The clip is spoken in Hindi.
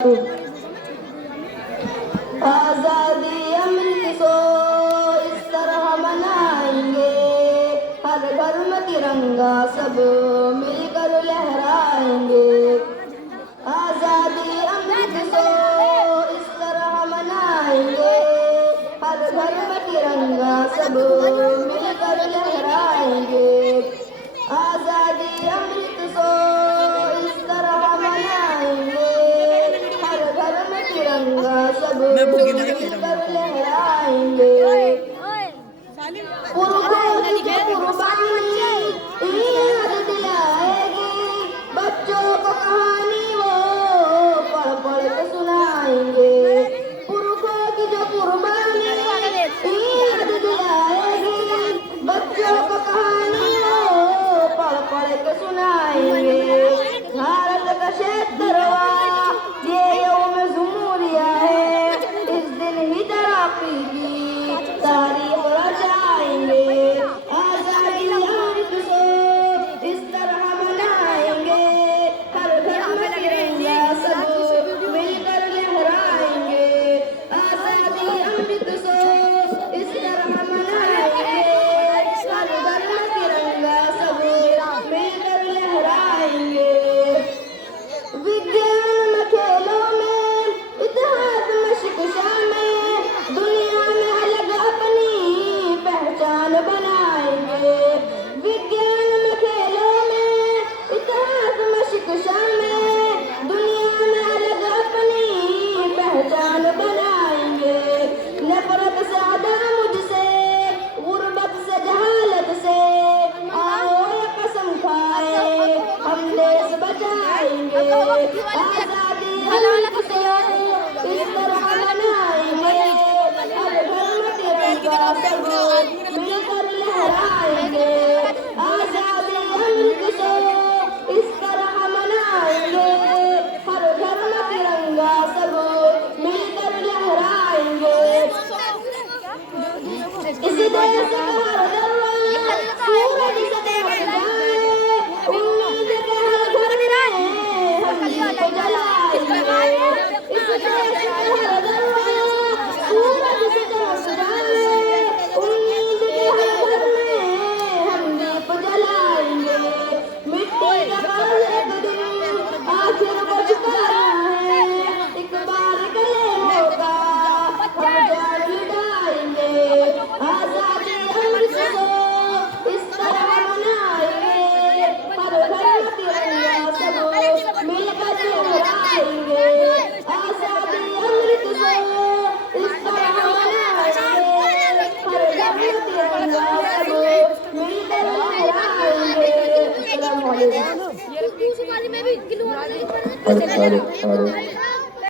आजादी अमृत सो इस तरह मनाएंगे, हर घर में तिरंगा सब मिलकर लहराएंगे। आजादी अमृत सो इस तरह मनाएंगे, हर घर में तिरंगा सब मिलकर लहराएंगे। आजादी अमृत सो इस तरह मनाएंगे, हर घर में तिरंगा सब मिलकर लहराएंगे। पुरखों की कुर्बानी याद दिलाएगी, बच्चों को कहानी वो पढ़ पढ़ के सुनाएंगे। पुरखों की जो कुर्बानी याद दिलाएगी, बच्चों को कहानी वो पढ़ पढ़ के सुनाएंगे। भारत का 76वां ये यौम ज़ुमूरिया है, इस दिन ही तरक्की की तारीख रचाएंगे। आजादी अमृत सो इस तरह मनाएंगे, हर घर में तिरंगा सब मिलकर लहराएंगे। आजादी अमृत सो इस तरह मनाएंगे, हर घर में तिरंगा सब मिलकर लहराएंगे। विज्ञान में, खेलों में, इतिहास में, शिक्षा में, दुनिया में अलग अपनी पहचान बनाएंगे। विज्ञान में, खेलों में, इतिहास में, शिक्षा में, दुनिया में अलग अपनी पहचान बनाएंगे। नफरत से अदामुझ से, गुर्बत से, जहालत से, आओ ये कसम खाए हम देश बचाएंगे। आजादी अमृत सो इस तरह मनाएंगे, हर घर में तिरंगा सब मिलकर लहराएंगे। आजादी अमृत सो इस तरह मनाएंगे, हर घर में तिरंगा सब मिलकर लहराएंगे। इस देश का हर दरवाजा सूरज से ढक जाए, उम्मीद के हर घर में हम दीप जलाएंगे। इस देश का हर दरवाजा सूरज से ढक जाए, उम्मीद के हर घर में हम दीप जलाएंगे। मिट्टी का कर्ज एक दिन आखिर को चुकाना है, एक बार गले होगा हम जान लुटाएंगे। आजादी अमृत सो इस तरह मनाएंगे, हर घर में तिरंगा सब मिलकर लहराएंगे। आजादी अमृत सो इस तरह मनाएंगे, हर घर में तिरंगा सब मिलकर लहराएंगे। ये